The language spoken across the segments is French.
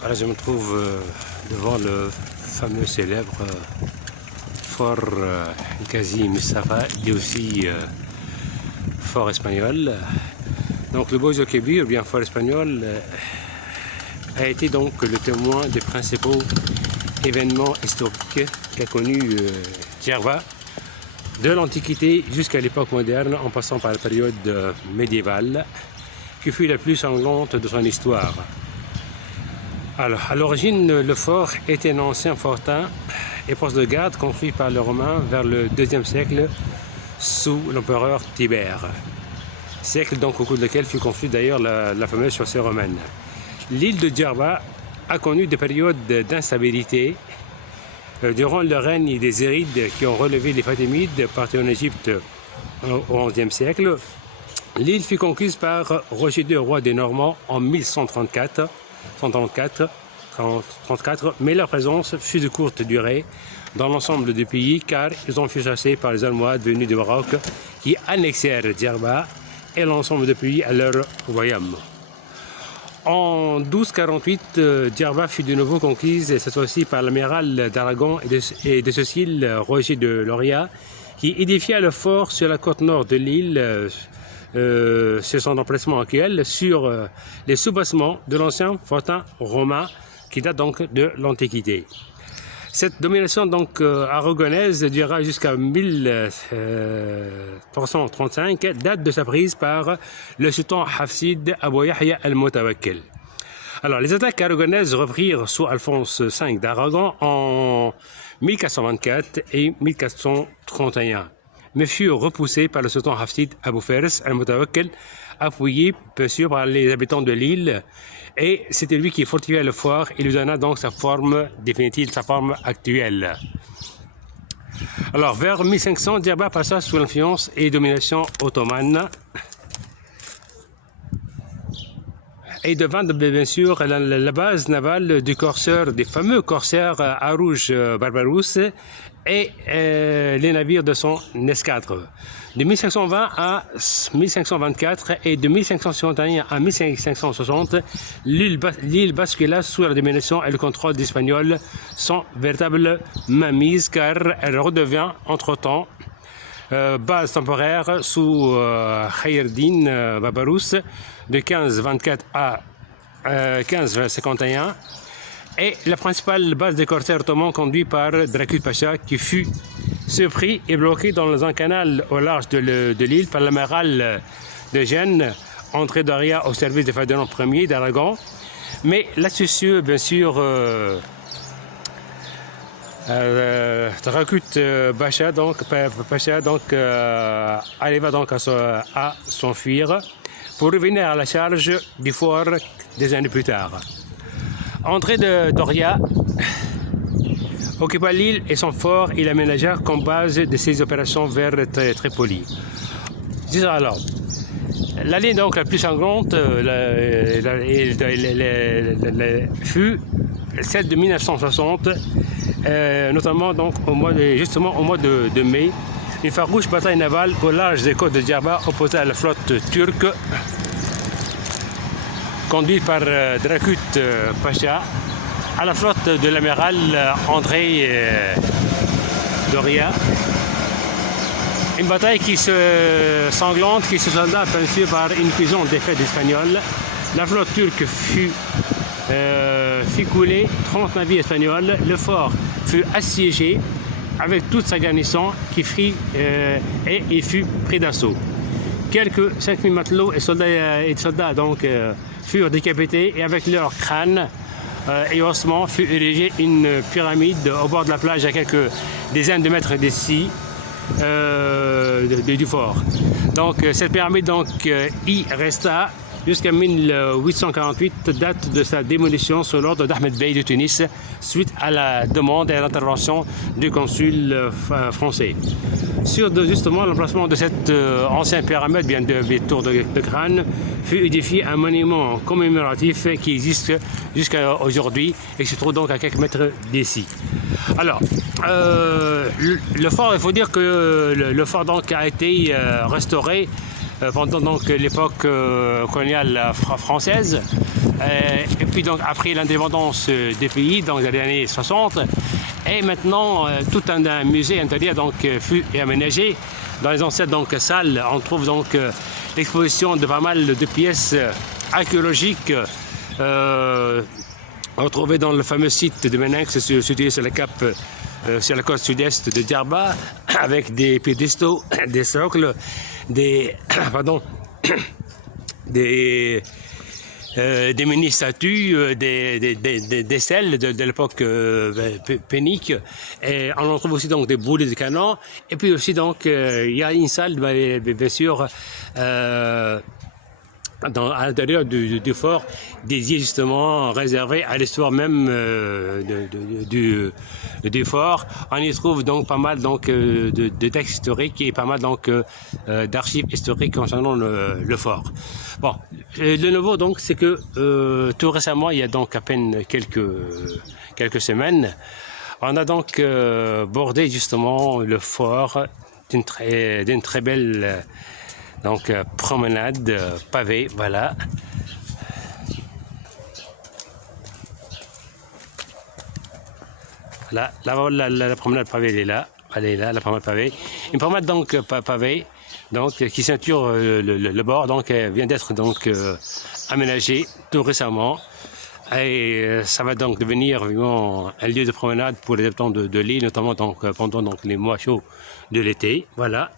Voilà, je me trouve devant le fameux célèbre fort Ghazi Mustafa, dit aussi fort espagnol. Donc le Bozo Kébir, bien fort espagnol, a été donc le témoin des principaux événements historiques qu'a connu Djerba, de l'Antiquité jusqu'à l'époque moderne, en passant par la période médiévale, qui fut la plus sanglante de son histoire. Alors, à l'origine, le fort était un ancien fortin et poste de garde construit par les Romains vers le IIe siècle sous l'empereur Tibère. Siècle donc au cours duquel fut construite d'ailleurs la fameuse chaussée romaine. L'île de Djerba a connu des périodes d'instabilité durant le règne des Érides qui ont relevé les Fatimides partis en Égypte au XIe siècle. L'île fut conquise par Roger II, roi des Normands, en 1134, mais leur présence fut de courte durée dans l'ensemble du pays car ils ont fut chassés par les Almohades venus du Maroc qui annexèrent Djerba et l'ensemble du pays à leur royaume. En 1248, Djerba fut de nouveau conquise, cette fois-ci par l'amiral d'Aragon et de Sicile, Roger de Loria, qui édifia le fort sur la côte nord de l'île, sur son emplacement actuel, sur les soubassements de l'ancien fortin romain qui date donc de l'Antiquité. Cette domination donc aragonaise durera jusqu'à 1335, date de sa prise par le sultan Hafsid Abou Yahya al-Mutawakkil. Alors, les attaques aragonaises reprirent sous Alphonse V d'Aragon en 1424 et 1431, mais furent repoussées par le sultan Hafsid Abou Fers al-Mutawakkil, appuyé bien sûr par les habitants de l'île, et c'était lui qui fortifia le fort et lui donna donc sa forme définitive, sa forme actuelle. Alors vers 1500, Djerba passa sous l'influence et domination ottomane et devint bien sûr la base navale du corsaire, des fameux corsaires Arouj Barbarousse et les navires de son escadre. De 1520 à 1524 et de 1551 à 1560, l'île bascula sous la domination et le contrôle des Espagnols sans véritable mainmise car elle redevient entre-temps base temporaire sous Khayr-Din Barbarousse de 1524 à 1551 et la principale base des corsaires ottomans conduite par Dracul Pacha qui fut surpris et bloqué dans un canal au large de l'île par l'amiral de Gênes, André Doria au service de Ferdinand Ier d'Aragon. Mais l'astucieux, bien sûr, Dracul Pacha arriva donc à s'enfuir pour revenir à la charge du fort des années plus tard. André de Doria occupa l'île et son fort et l'aménagea comme base de ses opérations vers Tripoli. Alors, la ligne donc la plus sanglante fut celle de 1960, notamment donc au mois de mai, une farouche bataille navale au large des côtes de Djerba opposée à la flotte turque conduite par Dracul Pacha à la flotte de l'amiral André Doria. Une bataille sanglante qui se solda bien sûr par une cuisante défaite espagnole. La flotte turque fit couler 30 navires espagnols. Le fort fut assiégé avec toute sa garnison et il fut pris d'assaut. Quelques 5000 matelots et soldats donc furent décapités et avec leurs crânes et ossements fut érigée une pyramide au bord de la plage à quelques dizaines de mètres d'ici du fort. Donc cette pyramide y resta jusqu'à 1848, date de sa démolition sous l'ordre d'Ahmed Bey de Tunis, suite à la demande et à l'intervention du consul français. Sur justement l'emplacement de cette ancienne pyramide, bien de tours de crâne, fut édifié un monument commémoratif qui existe jusqu'à aujourd'hui et qui se trouve donc à quelques mètres d'ici. Alors, le fort, il faut dire que le fort donc a été restauré pendant donc l'époque coloniale française. Et puis donc après l'indépendance des pays dans les années 60. Et maintenant, tout un musée intérieur donc fut aménagé. Dans les anciennes donc salles, on trouve donc l'exposition de pas mal de pièces archéologiques retrouvées dans le fameux site de Meninx situé sur sur la côte sud-est de Djerba, avec des pédestaux, des socles, des mini-statues, des stèles de l'époque pénique. Et on en trouve aussi donc des boulets de canon. Et puis aussi donc il y a une salle bien sûr à l'intérieur du fort, dédié justement, réservé à l'histoire même du fort. On y trouve donc pas mal donc de textes historiques et pas mal donc d'archives historiques concernant le fort. Bon, le nouveau donc c'est que tout récemment, il y a donc à peine quelques semaines, on a donc bordé justement le fort d'une très belle donc promenade pavée, voilà. Là, la promenade pavée, elle est là, la promenade pavée. Une promenade donc pavée, donc qui ceinture le bord, donc vient d'être donc aménagée tout récemment. Et ça va donc devenir vraiment un lieu de promenade pour les habitants de l'île, notamment donc pendant donc les mois chauds de l'été, voilà.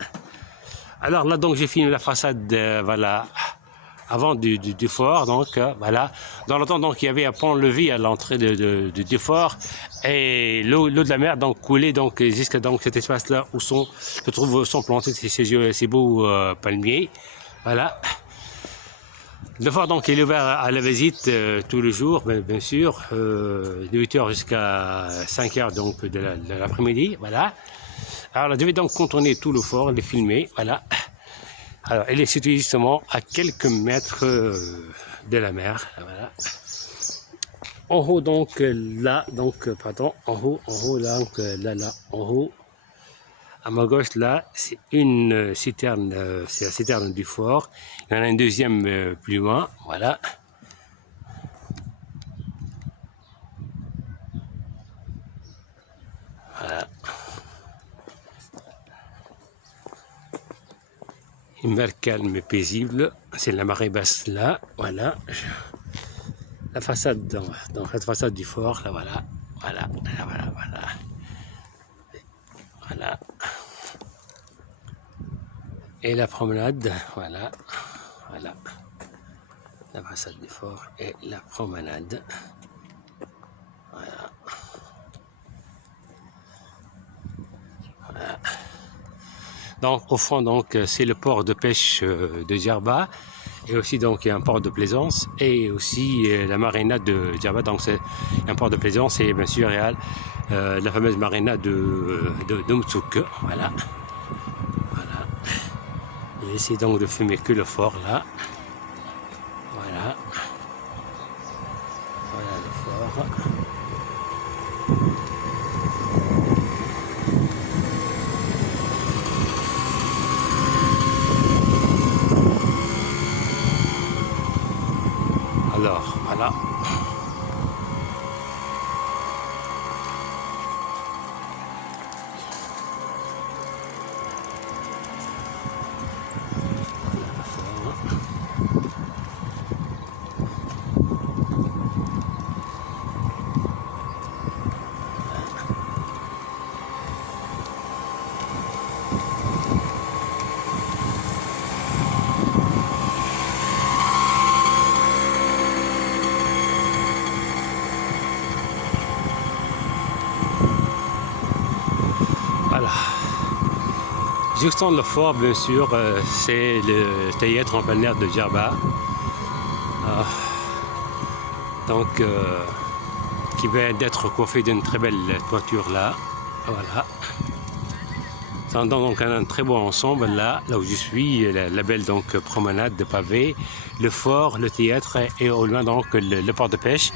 Alors là donc j'ai fini la façade voilà avant du fort, donc voilà. Dans le temps donc il y avait un pont-levis à l'entrée du fort et l'eau de la mer donc coulait donc jusqu'à donc cet espace là où sont plantés ces beaux palmiers, voilà. Le fort donc il est ouvert à la visite tous les jours, bien sûr, de 8h jusqu'à 5h donc de l'après-midi, voilà. Alors je vais donc contourner tout le fort, le filmer, voilà. Alors il est situé justement à quelques mètres de la mer, voilà. En haut donc là, donc pardon, en haut là, donc là, en haut, à ma gauche là, c'est une citerne, c'est la citerne du fort. Il y en a une deuxième plus loin, voilà. Voilà. Une mer calme et paisible, c'est la marée basse là, voilà. La façade, donc la façade du fort, là voilà, voilà. Et la promenade, voilà. La façade du fort et la promenade, voilà. Donc au fond donc c'est le port de pêche de Djerba et aussi donc il y a un port de plaisance et aussi la marina de Djerba, donc c'est un port de plaisance et bien sûr il y a la fameuse marina de Mtsouk, voilà. Et essayer donc de filmer que le fort là, voilà le fort. Alors, voilà. Voilà. Justement le fort, bien sûr, c'est le théâtre en plein air de Djerba. Donc, qui vient d'être coiffé d'une très belle toiture là. Voilà. Ça donne donc un très beau ensemble là où je suis, la belle donc promenade de pavés, le fort, le théâtre et au loin donc le port de pêche,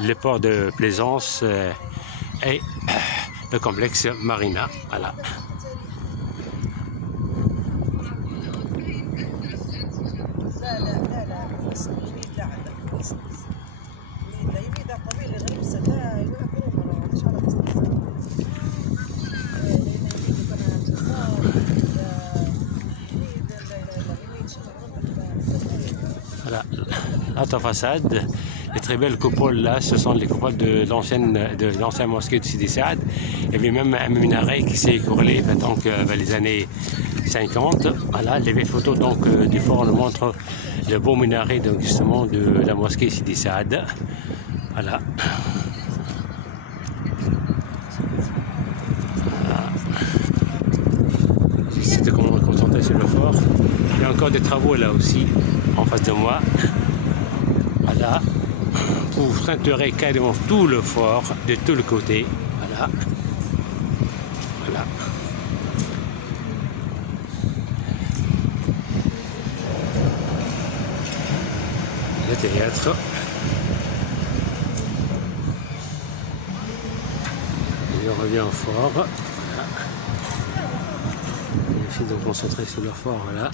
le port de plaisance et le complexe marina, voilà. لا الناس اليمين لا عندك الناس اليمين ده طويل غير بس لا يبقى كروم ولا ما على Voilà, l'autre façade, les très belles coupoles là, ce sont les coupoles de l'ancienne mosquée de Sidi Saad. Il y avait même un minaret qui s'est écoulé donc, vers les années 50. Voilà, les photos donc, du fort nous montrent le beau minaret donc, justement de la mosquée Sidi Saad. Voilà. J'essaie de me concentrer sur le fort. Il y a encore des travaux là aussi en face de moi. Voilà. Pour ceinturer carrément tout le fort de tous les côtés. Voilà. Voilà. Le théâtre. Et on revient au fort. Voilà. J'essaie de me concentrer sur le fort. Voilà.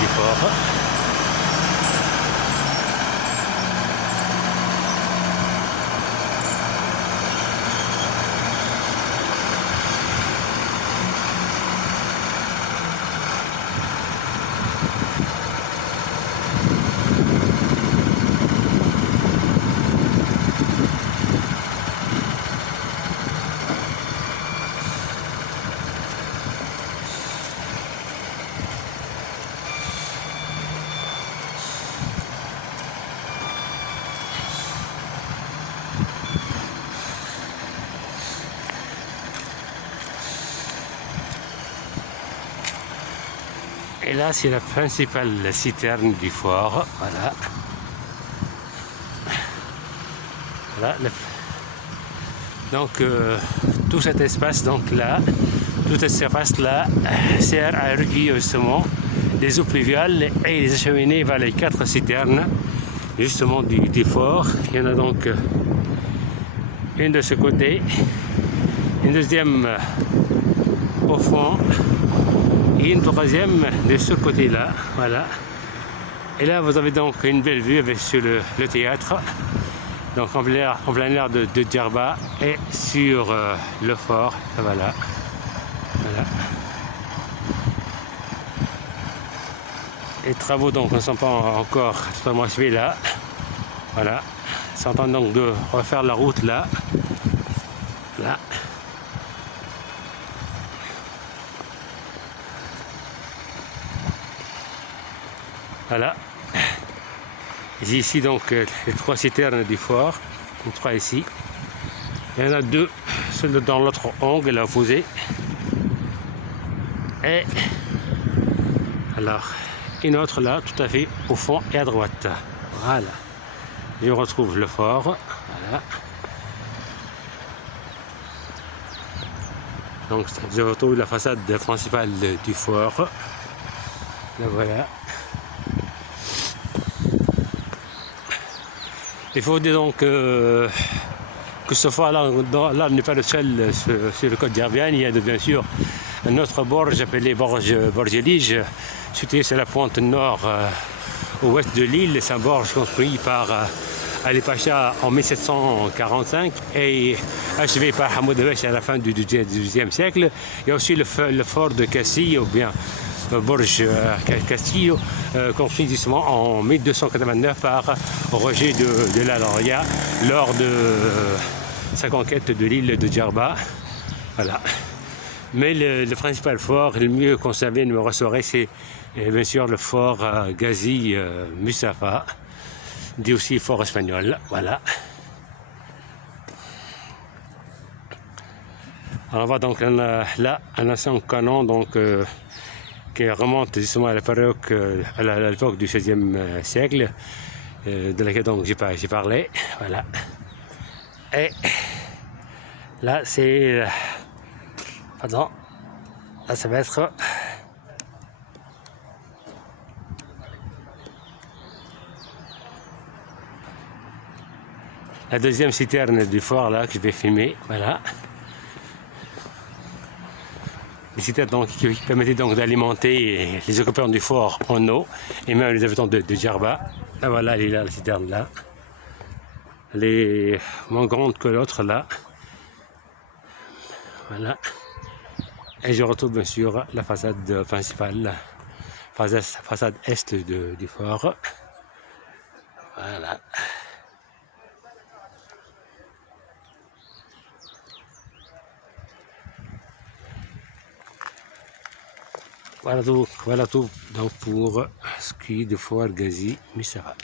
Du fort. Et là, c'est la principale citerne du fort. Voilà. Voilà. Donc, tout cet espace, donc là, toute cette surface là, sert à recueillir justement les eaux pluviales et les acheminer vers les 4 citernes justement du fort. Il y en a donc une de ce côté, une deuxième au fond et une troisième de ce côté-là, voilà. Et là, vous avez donc une belle vue sur le théâtre, donc en plein air de Djerba et sur le fort, voilà. Voilà. Les travaux donc ne sont pas encore totalement achevés là, voilà. Ils sont en train donc de refaire la route là, là. Voilà. J'ai ici donc les 3 citernes du fort, les 3 ici. Il y en a 2, celle dans l'autre angle, la opposée. Et alors, une autre là, tout à fait au fond et à droite. Voilà. Je retrouve le fort. Voilà. Donc, je retrouve la façade principale du fort. Là, voilà. Il faut dire donc que ce fort-là n'est pas le seul sur le côte d'Herbiane. Il y a bien sûr un autre borge appelé Borge Lige, situé sur la pointe nord ouest de l'île. C'est un borge construit par Ali Pacha en 1745 et achevé par Hamoud Abesh à la fin du XIIe siècle. Il y a aussi le fort de Castillo, ou bien Borge Castillo, construit justement en 1289 par Roger de la Loria lors de sa conquête de l'île de Djerba. Voilà. Mais le principal fort, le mieux conservé, le mieux restauré, c'est bien sûr le fort Ghazi Mustafa, dit aussi fort espagnol. Voilà. Alors on voit donc là un ancien canon donc, qui remonte justement à l'époque du XVIe siècle, de laquelle donc j'ai parlé. Voilà. Et là c'est... Pardon, là ça va être... la deuxième citerne du fort là que je vais filmer, voilà. Les citernes donc, qui permettaient donc d'alimenter les occupants du fort en eau et même les habitants de Djerba. Là voilà, elle est là, la citerne là. Elle est moins grande que l'autre là. Voilà. Et je retrouve bien sûr la façade principale, façade est du fort. Voilà. Voilà tout donc pour ce qui est du fort Ghazi Mustafa.